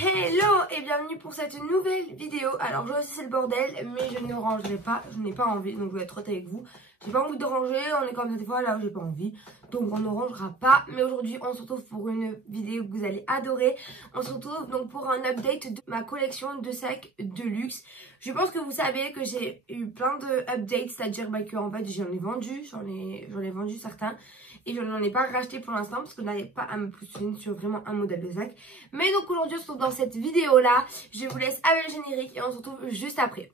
Hello et bienvenue pour cette nouvelle vidéo. Alors je sais c'est le bordel mais je ne rangerai pas, je n'ai pas envie, donc je vais être honnête avec vous. J'ai pas envie de ranger, on est comme ça des fois là où j'ai pas envie, donc on ne rangera pas. Mais aujourd'hui on se retrouve pour une vidéo que vous allez adorer. On se retrouve donc pour un update de ma collection de sacs de luxe. Je pense que vous savez que j'ai eu plein de updates, c'est-à-dire que en fait j'en ai vendu, j'en ai vendu certains. Et je n'en ai pas racheté pour l'instant parce que je n'avais pas à me positionner sur vraiment un modèle de sac. Mais donc aujourd'hui on se retrouve dans cette vidéo là. Je vous laisse avec le générique et on se retrouve juste après.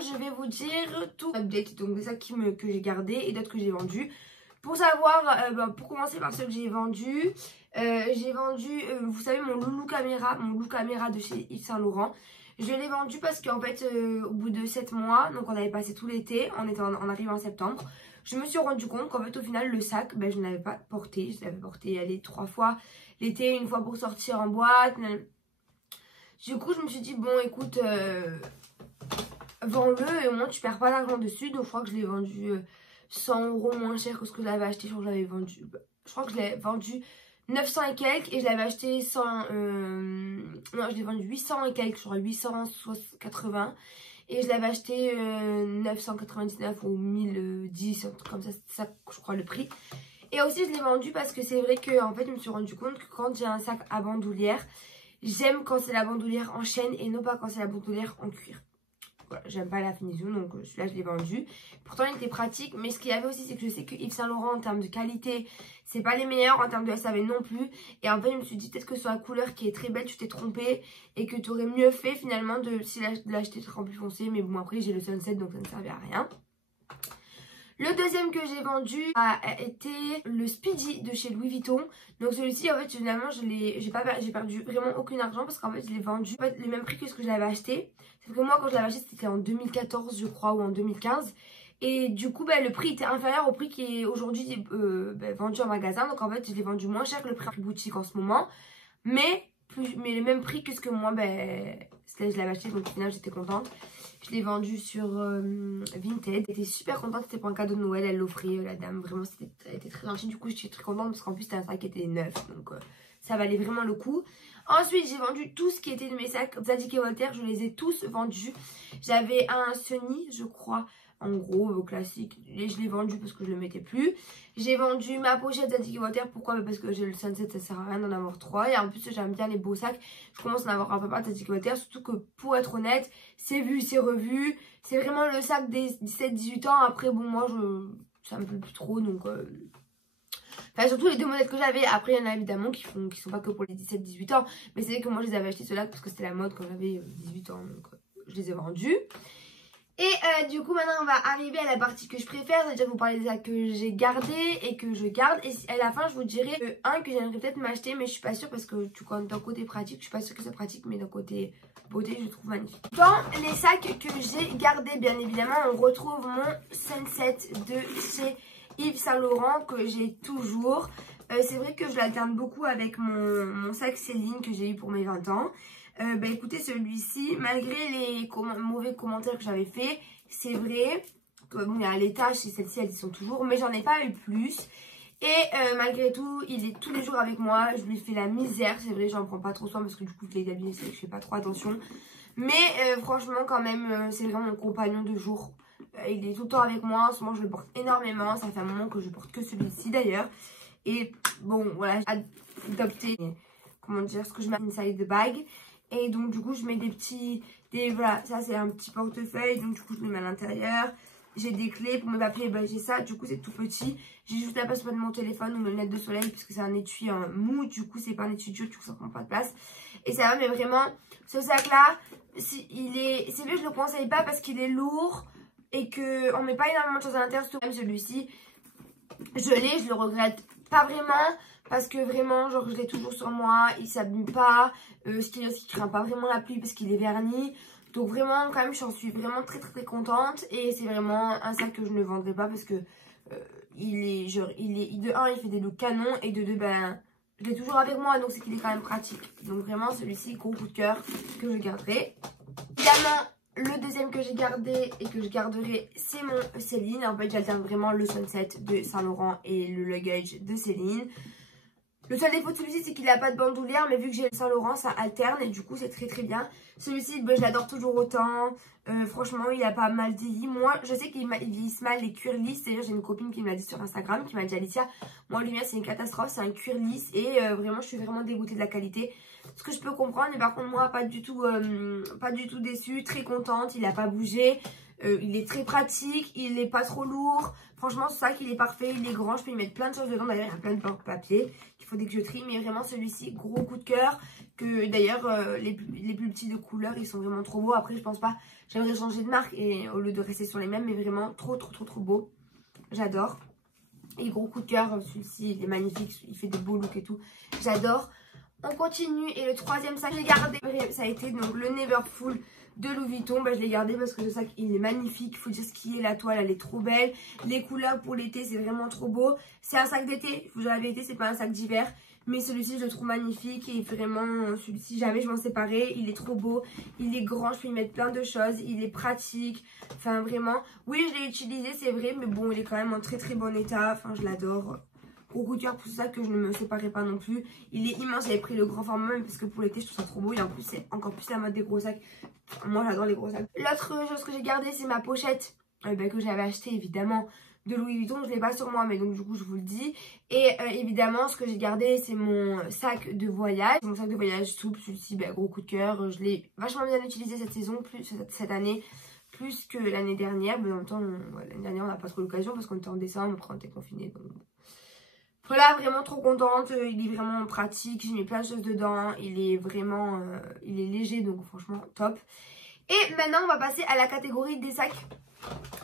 Je vais vous dire tout update, donc des sacs que j'ai gardés et d'autres que j'ai vendus. Pour savoir, pour commencer par ceux que j'ai vendus, vous savez mon loulou caméra de chez Yves Saint Laurent. Je l'ai vendu parce qu'en fait au bout de 7 mois, donc on avait passé tout l'été, on arrive en septembre, je me suis rendu compte qu'en fait au final le sac, je ne l'avais pas porté, je l'avais porté aller 3 fois l'été, une fois pour sortir en boîte. Du coup je me suis dit bon écoute, vends-le et au moins tu perds pas d'argent dessus. Donc je crois que je l'ai vendu 100 € moins cher que ce que je l'avais acheté. Je crois que je l'ai vendu 900 et quelques et je l'avais acheté 100 non je l'ai vendu 800 et quelques, je crois 880 et je l'avais acheté 999 ou 1010, un truc comme ça, c'est ça je crois le prix. Et aussi je l'ai vendu parce que c'est vrai que en fait je me suis rendu compte que quand j'ai un sac à bandoulière, j'aime quand c'est la bandoulière en chaîne et non pas quand c'est la bandoulière en cuir. Voilà, j'aime pas la finition, donc celui-là je l'ai vendu. Pourtant il était pratique, mais ce qu'il y avait aussi c'est que je sais que Yves Saint Laurent en termes de qualité c'est pas les meilleurs, en termes de SAV non plus. Et en fait je me suis dit peut-être que sur la couleur qui est très belle tu t'es trompée et que tu aurais mieux fait finalement de l'acheter en plus foncé. Mais bon après j'ai le Sunset donc ça ne servait à rien. Le deuxième que j'ai vendu a été le Speedy de chez Louis Vuitton. Donc celui-ci en fait finalement j'ai perdu vraiment aucun argent parce qu'en fait je l'ai vendu en fait, le même prix que ce que je l'avais acheté. Sauf que moi quand je l'avais acheté c'était en 2014 je crois ou en 2015. Et du coup le prix était inférieur au prix qui est aujourd'hui vendu en magasin. Donc en fait je l'ai vendu moins cher que le prix boutique en ce moment. Mais le même prix que ce que moi je l'avais acheté, donc au final j'étais contente. Je l'ai vendu sur Vinted. J'étais super contente, c'était pour un cadeau de Noël, elle l'offrait la dame, vraiment elle était très gentille. Du coup j'étais très contente parce qu'en plus c'était un sac qui était neuf, donc ça valait vraiment le coup. Ensuite j'ai vendu tout ce qui était de mes sacs Zadig et Voltaire, je les ai tous vendus. J'avais un Sunny je crois, en gros classique, et je l'ai vendu parce que je le mettais plus. J'ai vendu ma pochette Zadig et Voltaire, pourquoi? Parce que j'ai le Sunset, ça sert à rien d'en avoir 3. Et en plus j'aime bien les beaux sacs, je commence à en avoir un peu pas de Zadig et Voltaire. Surtout que pour être honnête, c'est vu, c'est revu. C'est vraiment le sac des 17-18 ans. Après bon moi ça me plaît plus trop donc... Enfin surtout les deux modèles que j'avais. Après il y en a évidemment qui sont pas que pour les 17-18 ans. Mais c'est vrai que moi je les avais achetés ceux-là parce que c'était la mode quand j'avais 18 ans. Donc je les ai vendus. Et du coup maintenant on va arriver à la partie que je préfère, c'est-à-dire vous parler des sacs que j'ai gardés et que je garde. Et à la fin je vous dirai un que j'aimerais peut-être m'acheter mais je suis pas sûre parce que d'un côté pratique, je suis pas sûre que c'est pratique, mais d'un côté beauté je trouve magnifique. Dans les sacs que j'ai gardés bien évidemment on retrouve mon Sunset de chez Yves Saint Laurent que j'ai toujours. C'est vrai que je l'alterne beaucoup avec mon sac Céline que j'ai eu pour mes 20 ans. Écoutez celui-ci, malgré les mauvais commentaires que j'avais fait, c'est vrai que bon il y a les taches et celles-ci elles y sont toujours, mais j'en ai pas eu plus. Et malgré tout il est tous les jours avec moi, je lui fais la misère, c'est vrai j'en prends pas trop soin parce que du coup je l'ai habillé, c'est vrai que je fais pas trop attention. Mais franchement quand même c'est vraiment mon compagnon de jour. Il est tout le temps avec moi, en ce moment je le porte énormément, ça fait un moment que je porte que celui-ci d'ailleurs. Et bon voilà, j'ai adopté, comment dire, ce que je mets inside bag. Et donc du coup je mets voilà, ça c'est un petit portefeuille, donc du coup je le mets à l'intérieur. J'ai des clés pour mes papiers, j'ai ça, du coup c'est tout petit. J'ai juste la place pour mettre mon téléphone ou mes lunettes de soleil parce que c'est un étui mou, du coup c'est pas un étui dur, du coup ça prend pas de place. Et ça va, mais vraiment ce sac là, c'est vrai que je le conseille pas parce qu'il est lourd et qu'on met pas énormément de choses à l'intérieur, surtout même celui-ci. Je le regrette pas vraiment. Parce que vraiment, genre je l'ai toujours sur moi, il s'abîme pas, ce qui craint pas vraiment la pluie parce qu'il est verni. Donc vraiment, quand même, j'en suis vraiment très contente. Et c'est vraiment un sac que je ne vendrai pas parce que de un, il fait des looks canons, et de deux, ben, je l'ai toujours avec moi, donc c'est qu'il est quand même pratique. Donc vraiment, celui-ci, gros coup de cœur, que je garderai. Évidemment, le deuxième que j'ai gardé et que je garderai, c'est mon Céline. En fait, j'alterne vraiment le Sunset de Saint Laurent et le luggage de Céline. Le seul défaut de celui-ci, c'est qu'il n'a pas de bandoulière, mais vu que j'ai le Saint Laurent, ça alterne et du coup, c'est très très bien. Celui-ci, ben, je l'adore toujours autant. Franchement, il a pas mal vieilli. Moi, je sais qu'il vieillisse mal les cuirs lisses. D'ailleurs, j'ai une copine qui me l'a dit sur Instagram, qui m'a dit Alicia, moi, le mien, c'est une catastrophe, c'est un cuir lisse et vraiment, je suis vraiment dégoûtée de la qualité. Ce que je peux comprendre, mais par contre, moi, pas du tout déçue, très contente. Il n'a pas bougé. Il est très pratique, il n'est pas trop lourd. Franchement, c'est ça qu'il est parfait, il est grand. Je peux y mettre plein de choses dedans. D'ailleurs, il y a plein de papier qu'il faudrait que je trie. Mais vraiment, celui-ci, gros coup de cœur. Que d'ailleurs, les plus petits de couleur, ils sont vraiment trop beaux. Après, je pense pas, j'aimerais changer de marque et au lieu de rester sur les mêmes. Mais vraiment, trop beau. J'adore. Et gros coup de cœur, celui-ci, il est magnifique. Il fait des beaux looks et tout. J'adore. On continue. Et le troisième sac que j'ai gardé, ça a été donc le Neverfull de Louis Vuitton. Bah, je l'ai gardé parce que ce sac il est magnifique. Il faut dire ce qui est, la toile elle est trop belle. Les couleurs pour l'été c'est vraiment trop beau. C'est un sac d'été, je vous dis la vérité, c'est pas un sac d'hiver. Mais celui-ci je le trouve magnifique. Et vraiment celui-ci jamais je m'en séparais. Il est trop beau, il est grand, je peux y mettre plein de choses. Il est pratique, enfin vraiment. Oui je l'ai utilisé c'est vrai, mais bon il est quand même en très bon état. Enfin je l'adore. Gros coup de cœur pour ça que je ne me séparais pas non plus. Il est immense, j'avais pris le grand format parce que pour l'été je trouve ça trop beau. Et en plus c'est encore plus la mode des gros sacs. Moi j'adore les gros sacs. L'autre chose que j'ai gardé c'est ma pochette que j'avais acheté évidemment de Louis Vuitton. Je ne l'ai pas sur moi mais donc du coup je vous le dis. Et évidemment ce que j'ai gardé c'est mon sac de voyage. Mon sac de voyage souple, celui-ci gros coup de cœur. Je l'ai vachement bien utilisé cette saison, cette année. Plus que l'année dernière. Mais en même temps l'année dernière on n'a pas trop l'occasion parce qu'on était en décembre, on était confinés. Donc... Voilà, vraiment trop contente, il est vraiment pratique, j'ai mis plein de choses dedans, il est vraiment, il est léger donc franchement top. Et maintenant on va passer à la catégorie des sacs.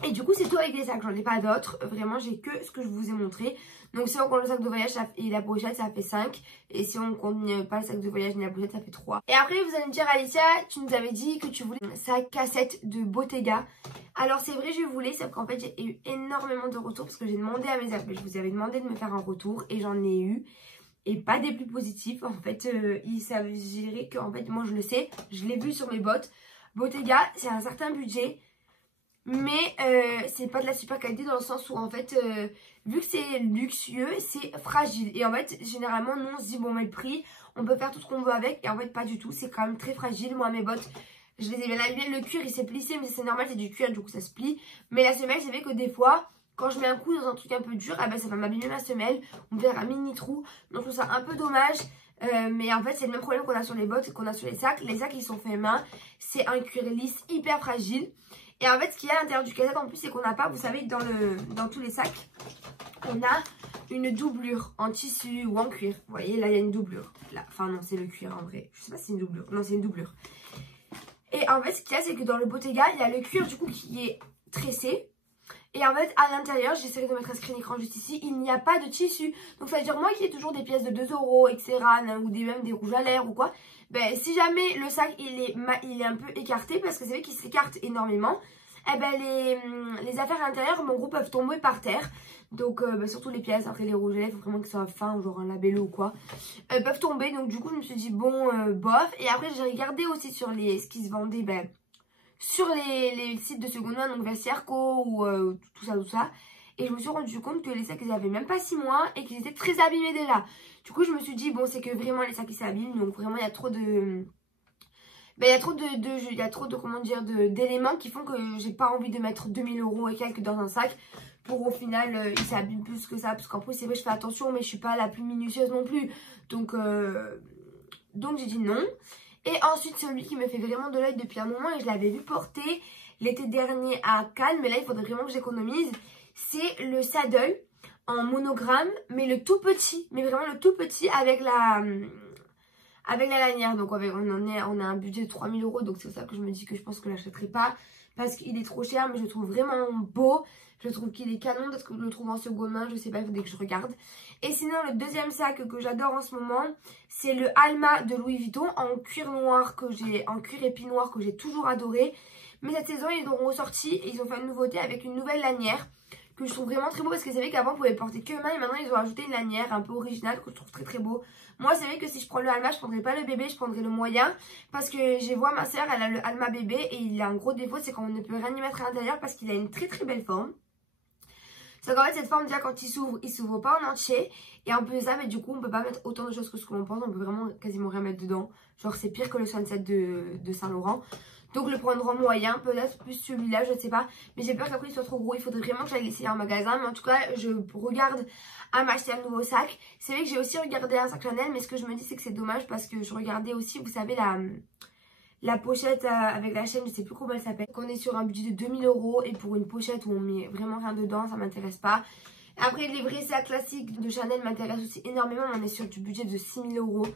Et du coup c'est tout avec les sacs, j'en ai pas d'autres, vraiment j'ai que ce que je vous ai montré. Donc si on compte le sac de voyage et la pochette ça fait 5. Et si on compte pas le sac de voyage ni la pochette ça fait 3. Et après vous allez me dire Alicia, tu nous avais dit que tu voulais un sac cassette de Bottega. Alors c'est vrai je voulais, sauf qu'en fait j'ai eu énormément de retours. Parce que j'ai demandé à mes amis, je vous avais demandé de me faire un retour et j'en ai eu. Et pas des plus positifs. En fait il s'agirait que en fait moi je le sais, je l'ai vu sur mes bottes. Bottega c'est un certain budget. Mais c'est pas de la super qualité dans le sens où en fait vu que c'est luxueux c'est fragile. Et en fait généralement nous on se dit bon mais le prix on peut faire tout ce qu'on veut avec. Et en fait pas du tout, c'est quand même très fragile. Moi mes bottes je les ai bien abîmées, le cuir il s'est plissé mais c'est normal, c'est du cuir du coup ça se plie. Mais la semelle c'est vrai que des fois quand je mets un coup dans un truc un peu dur ça va m'abîmer ma semelle. On me verra un mini trou. Donc je trouve ça un peu dommage. Mais en fait c'est le même problème qu'on a sur les bottes qu'on a sur les sacs. Les sacs ils sont faits main. C'est un cuir lisse hyper fragile. Et en fait ce qu'il y a à l'intérieur du cassette en plus c'est qu'on n'a pas, vous savez dans tous les sacs, on a une doublure en tissu ou en cuir. Vous voyez là il y a une doublure. Là, enfin non c'est le cuir en vrai. Je sais pas si c'est une doublure. Non c'est une doublure. Et en fait ce qu'il y a c'est que dans le Bottega il y a le cuir du coup qui est tressé. Et en fait à l'intérieur, j'essaierai de mettre un screen écran juste ici, il n'y a pas de tissu. Donc ça veut dire moi qui ai toujours des pièces de 2 € etc. Ou même des rouges à lèvres ou quoi. Ben si jamais le sac il est un peu écarté, parce que c'est vrai qu'il s'écarte énormément, eh ben les affaires à l'intérieur mon gros peuvent tomber par terre. Donc surtout les pièces, après les rouges à lèvres, il faut vraiment qu'ils soient fins, genre un labello ou quoi, peuvent tomber. Donc du coup je me suis dit bon bof. Et après j'ai regardé aussi sur ce qui se vendait sur les sites de seconde main, donc Vestiaire.co ou tout ça. Et je me suis rendu compte que les sacs ils avaient même pas 6 mois et qu'ils étaient très abîmés déjà. Du coup je me suis dit bon c'est que vraiment les sacs ils s'abîment. Donc vraiment il y a trop de... il y a trop de comment dire d'éléments qui font que j'ai pas envie de mettre 2000 € et quelques dans un sac. Pour au final il s'abîme plus que ça. Parce qu'en plus c'est vrai je fais attention mais je suis pas la plus minutieuse non plus. Donc j'ai dit non. Et ensuite celui qui me fait vraiment de l'œil depuis un moment et je l'avais vu porter l'été dernier à Cannes. Mais là il faudrait vraiment que j'économise. C'est le saddle en monogramme mais le tout petit. Mais vraiment le tout petit avec la lanière. Donc on a un budget de 3000 €. Donc c'est pour ça que je me dis que je pense que je l'achèterai pas. Parce qu'il est trop cher mais je le trouve vraiment beau. Je trouve qu'il est canon parce que je le trouve en seconde main. Je sais pas, il faudrait que je regarde. Et sinon le deuxième sac que j'adore en ce moment, c'est le Alma de Louis Vuitton en cuir noir en cuir épi noir que j'ai toujours adoré. Mais cette saison ils ont ressorti et ils ont fait une nouveauté avec une nouvelle lanière que je trouve vraiment très beau parce que c'est vrai qu'avant on pouvait porter que main et maintenant ils ont ajouté une lanière un peu originale que je trouve très très beau. Moi c'est vrai que si je prends le Alma je prendrais pas le bébé, je prendrais le moyen parce que je vois ma soeur elle a le Alma bébé et il a un gros défaut, c'est qu'on ne peut rien y mettre à l'intérieur parce qu'il a une très très belle forme. C'est qu'en fait cette forme déjà quand il s'ouvre pas en entier et en plus de ça mais du coup on peut pas mettre autant de choses que ce que l'on pense, on peut vraiment quasiment rien mettre dedans. Genre c'est pire que le Sunset de Saint Laurent. Donc le prendre en moyen, peut-être plus celui-là, je ne sais pas. Mais j'ai peur qu'après il soit trop gros, il faudrait vraiment que j'aille l'essayer en magasin. Mais en tout cas, je regarde à m'acheter un nouveau sac. C'est vrai que j'ai aussi regardé un sac Chanel, mais ce que je me dis c'est que c'est dommage parce que je regardais aussi, vous savez, la pochette avec la chaîne, je sais plus comment elle s'appelle. On est sur un budget de 2000 € et pour une pochette où on met vraiment rien dedans, ça m'intéresse pas. Après les vrais sacs classiques de Chanel m'intéressent aussi énormément, on est sur du budget de 6000 €.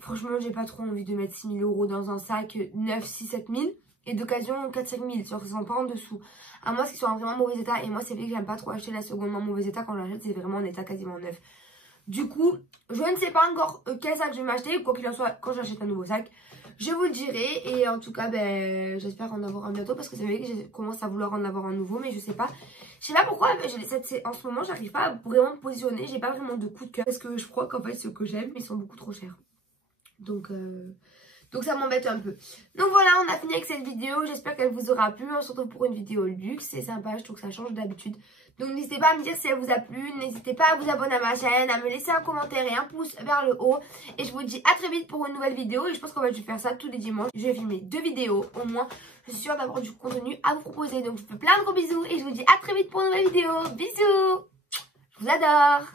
Franchement, j'ai pas trop envie de mettre 6000 € dans un sac 9, 6, 7000 et d'occasion 4, 5000. Genre, ils sont pas en dessous. À moins qu'ils soient en vraiment mauvais état. Et moi, c'est vrai que j'aime pas trop acheter la seconde en mauvais état. Quand j'achète, c'est vraiment en état quasiment neuf. Du coup, je ne sais pas encore quel sac je vais m'acheter. Quoi qu'il en soit, quand j'achète un nouveau sac, je vous le dirai. Et en tout cas, ben, j'espère en avoir un bientôt. Parce que c'est vrai que je commence à vouloir en avoir un nouveau. Mais je sais pas. Je sais pas pourquoi. En ce moment, j'arrive pas à vraiment me positionner. J'ai pas vraiment de coup de cœur. Parce que je crois qu'en fait, ceux que j'aime, ils sont beaucoup trop chers. Donc ça m'embête un peu. Donc voilà, on a fini avec cette vidéo. J'espère qu'elle vous aura plu. On se retrouve pour une vidéo luxe. C'est sympa, je trouve que ça change d'habitude. Donc n'hésitez pas à me dire si elle vous a plu. N'hésitez pas à vous abonner à ma chaîne, à me laisser un commentaire et un pouce vers le haut. Et je vous dis à très vite pour une nouvelle vidéo. Et je pense qu'en fait je vais faire ça tous les dimanches. Je vais filmer 2 vidéos au moins. Je suis sûre d'avoir du contenu à vous proposer. Donc je vous fais plein de gros bisous. Et je vous dis à très vite pour une nouvelle vidéo. Bisous. Je vous adore.